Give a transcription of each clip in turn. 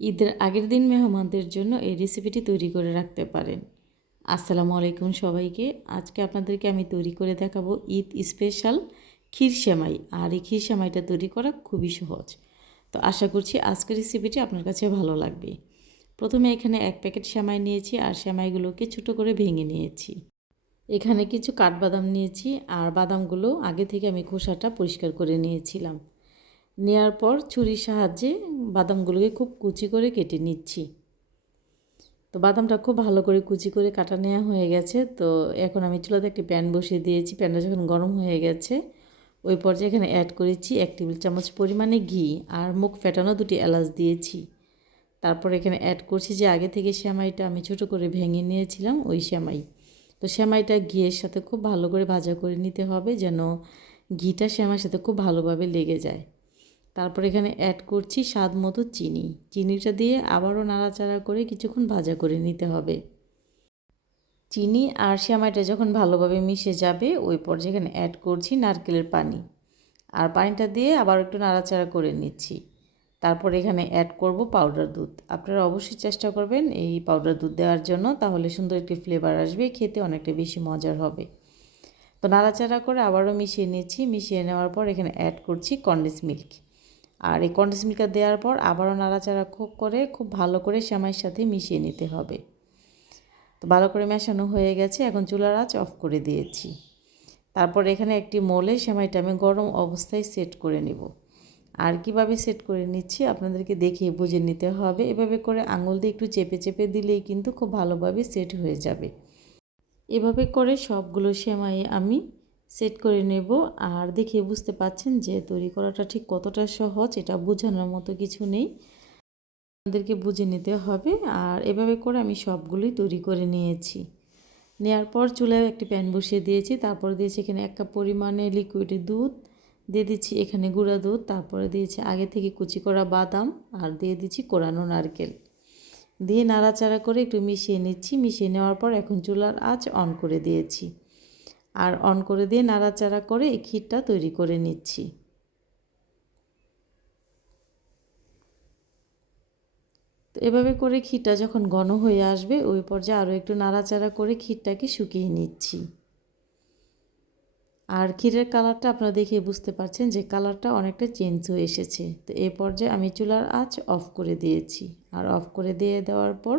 ঈদের আগের দিন মেহমানদের জন্য এই রেসিপিটি তৈরি করে রাখতে পারেন। আসসালামু আলাইকুম সবাইকে। আজকে আপনাদেরকে আমি তৈরি করে দেখাবো ঈদ স্পেশাল ক্ষীর সেমাই। আর এই ক্ষীর সেমাইটা তৈরি করা খুবই সহজ। তো আশা করছি আজকের রেসিপিটি আপনার কাছে ভালো লাগবে। প্রথমে এখানে এক প্যাকেট সেমাই নিয়েছি আর সেমাইগুলোকে ছোটো করে ভেঙে নিয়েছি। এখানে কিছু কাঠবাদাম নিয়েছি আর বাদামগুলো আগে থেকে আমি খোসাটা পরিষ্কার করে নিয়েছিলাম। নেওয়ার পর ছুরির সাহায্যে বাদামগুলোকে খুব কুচি করে কেটে নিচ্ছি। তো বাদামটা খুব ভালো করে কুচি করে কাটা নেওয়া হয়ে গেছে। তো এখন আমি চুলাতে একটি প্যান বসিয়ে দিয়েছি। প্যানটা যখন গরম হয়ে গেছে, ওই পর্যায়ে এখানে অ্যাড করেছি এক টেবিল চামচ পরিমাণে ঘি আর মুখ ফেটানো দুটি এলাচ দিয়েছি। তারপর এখানে অ্যাড করছি যে আগে থেকে শ্যামাইটা আমি ছোটো করে ভেঙে নিয়েছিলাম ওই শ্যামাই। তো শ্যামাইটা ঘিয়ের সাথে খুব ভালো করে ভাজা করে নিতে হবে যেন ঘিটা শ্যামার সাথে খুব ভালোভাবে লেগে যায়। তারপর এখানে অ্যাড করছি স্বাদ মতো চিনি। চিনিটা দিয়ে আবারও নাড়াচাড়া করে কিছুক্ষণ ভাজা করে নিতে হবে। চিনি আর শ্যামাইটা যখন ভালোভাবে মিশে যাবে, ওই পর্যায়ে এখানে অ্যাড করছি নারকেলের পানি। আর পানিটা দিয়ে আবার একটু নাড়াচাড়া করে নিচ্ছি। তারপর এখানে অ্যাড করব পাউডার দুধ। আপনারা অবশ্যই চেষ্টা করবেন এই পাউডার দুধ দেওয়ার জন্য, তাহলে সুন্দর একটি ফ্লেভার আসবে, খেতে অনেকটা বেশি মজার হবে। তো নাড়াচাড়া করে আবারও মিশিয়ে নিচ্ছি। মিশিয়ে নেওয়ার পর এখানে অ্যাড করছি কন্ডেন্স মিল্ক আর এই কন্ডেন্স মিল্কটা দেওয়ার পর আবারও নাড়াচাড়া খুব করে খুব ভালো করে শ্যামাইয়ের সাথে মিশিয়ে নিতে হবে। তো ভালো করে মেশানো হয়ে গেছে, এখন চুলার আঁচ অফ করে দিয়েছি। তারপর এখানে একটি মোলে সেমাইটা আমি গরম অবস্থায় সেট করে নেব। আর কীভাবে সেট করে নিচ্ছি আপনাদেরকে দেখিয়ে বুঝে নিতে হবে। এভাবে করে আঙুল দিয়ে একটু চেপে চেপে দিলেই কিন্তু খুব ভালোভাবে সেট হয়ে যাবে। এভাবে করে সবগুলো সেমাই আমি সেট করে নেব আর দেখে বুঝতে পাচ্ছেন যে তৈরি করাটা ঠিক কতটা সহজ, এটা বোঝানোর মতো কিছু নেই। আপনাদেরকে বুঝে নিতে হবে আর এভাবে করে আমি সবগুলোই তৈরি করে নিয়েছি। নেওয়ার পর চুলায় একটি প্যান বসিয়ে দিয়েছি, তারপর দিয়েছি এখানে এক কাপ পরিমাণে লিকুইড দুধ, দিয়ে দিচ্ছি এখানে গুঁড়া দুধ, তারপরে দিয়েছি আগে থেকে কুচি করা বাদাম আর দিয়ে দিচ্ছি কোরানো নারকেল। দিয়ে নাড়াচাড়া করে একটু মিশিয়ে নিচ্ছি, মিশিয়ে নেওয়ার পর এখন চুলার আঁচ অন করে দিয়েছি। আর অন করে দিয়ে নাড়াচাড়া করে এই ক্ষীরটা তৈরি করে নিচ্ছি। তো এভাবে করে ক্ষীরটা যখন ঘন হয়ে আসবে, ওই পর্যায়ে আরও একটু নাড়াচাড়া করে ক্ষীরটাকে শুকিয়ে নিচ্ছি। আর ক্ষীরের কালারটা আপনারা দেখে বুঝতে পারছেন যে কালারটা অনেকটা চেঞ্জ হয়ে এসেছে। তো এই পর্যায়ে আমি চুলার আঁচ অফ করে দিয়েছি। আর অফ করে দিয়ে দেওয়ার পর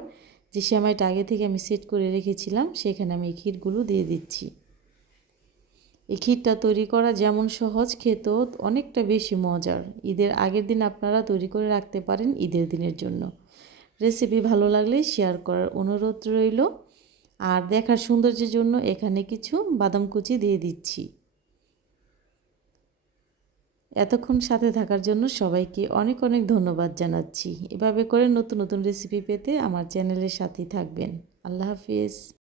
যে সেমাইটা আগে থেকে আমি সেট করে রেখেছিলাম, সেখানে আমি ক্ষীরগুলো দিয়ে দিচ্ছি। এই ক্ষীরটা তৈরি করা যেমন সহজ, খেতেও অনেকটা বেশি মজার। ঈদের আগের দিন আপনারা তৈরি করে রাখতে পারেন ঈদের দিনের জন্য। রেসিপি ভালো লাগলে শেয়ার করার অনুরোধ রইল। আর দেখার সৌন্দর্যের জন্য এখানে কিছু বাদাম কুচি দিয়ে দিচ্ছি। এতক্ষণ সাথে থাকার জন্য সবাইকে অনেক অনেক ধন্যবাদ জানাচ্ছি। এভাবে করে নতুন নতুন রেসিপি পেতে আমার চ্যানেলের সাথেই থাকবেন। আল্লাহ হাফিজ।